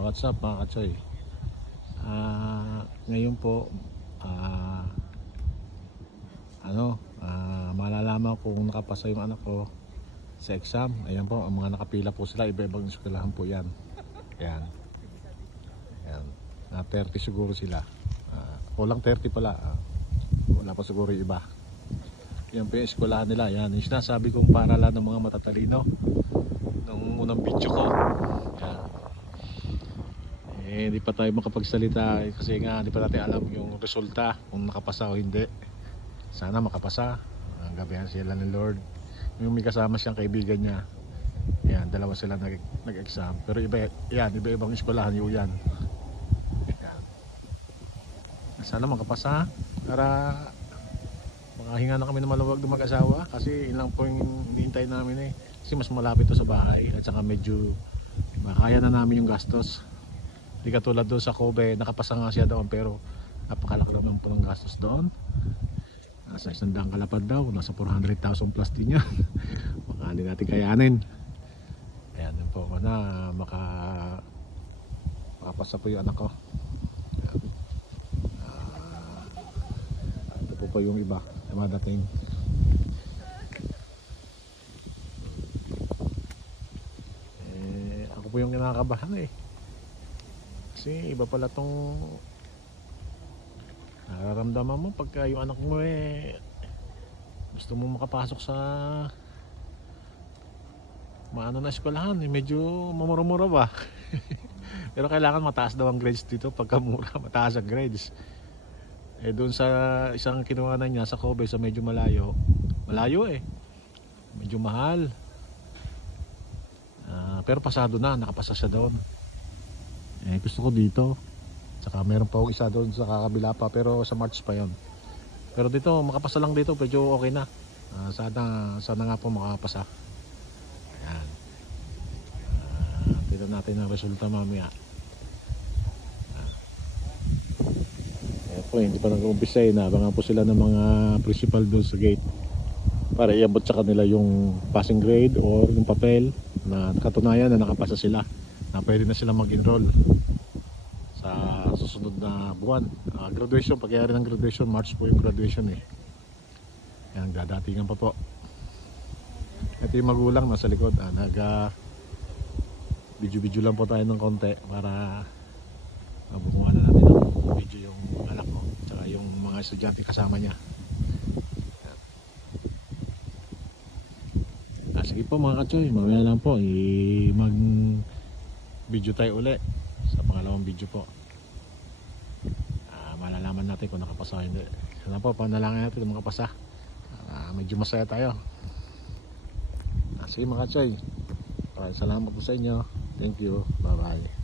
What's up mga kachoy? Ngayon po malalaman kung nakapasa yung anak ko sa exam. Ayan po, ang mga nakapila po sila, iba-ibang eskwelahan po yan. Ayan. Ayan. 30 siguro sila. Kulang 30 pala. Wala pa siguro yung iba. Yan po yung eskwelahan nila. Yan, yung sinasabi kong paaralan ng mga matatalino nung unang video ko. Yan. Hindi pa tayo makapagsalita kasi nga hindi pa natin alam yung resulta, kung nakapasa o hindi. Sana makapasa. Gabihan sila ni Lord. Yung may kasama siyang kaibigan niya, yan, dalawa sila nag-exam. Pero iba-ibang eskwelahan yung yan. Sana makapasa para makahinga na kami ng maluwag ng mag-asawa, kasi yun lang po yung hinihintay namin kasi mas malapit to sa bahay at saka medyo makaya na namin yung gastos. Di katulad doon sa Kobe, nakapasa nga siya doon pero napakalaki naman po ng gastos doon. Nasa 100 kalapad daw, nasa 400,000 plus din yan. Baka hindi natin kayanin. Ayan din po ako na makapasa po yung anak ko. Ito po yung iba na madating. Ako po yung kinakabahan kasi iba pala tong nararamdaman mo pagka yung anak mo gusto mo makapasok sa na eskwelahan, medyo mamura-mura ba. Pero kailangan mataas daw ang grades dito. Pagka mura, mataas ang grades. Doon sa isang kinuhanan niya sa Kobe, sa medyo malayo medyo mahal. Pero pasado na, nakapasa siya doon. Gusto ko dito. Saka meron pa isa doon sa kakabila pa, pero sa March pa yon. Pero dito, makapasa lang dito, medyo okay na. Sana nga po makapasa. Ayan. Tignan natin ang resulta mamaya. Po, hindi pa nag-umpisa naabangan po sila ng mga principal doon sa gate para iabot sa kanila yung passing grade or yung papel na katunayan na nakapasa sila, na pwede na sila mag-enroll sa susunod na buwan. Graduation, pagyari ng graduation, March po yung graduation Yan, dadatingan pa po. Ito yung magulang nasa likod. Video lang po tayo ng konti para mabukuha na natin ang video yung anak mo tsaka yung mga estudyante kasama niya. Sige po mga kachoy, mamaya lang po mag video tayo uli sa pangalawang video po. Malalaman natin kung nakapasa o hindi. Sana po, panalangin natin kung makapasa. Medyo masaya tayo. Sige mga kachoy, salamat po sa inyo. Thank you, bye bye.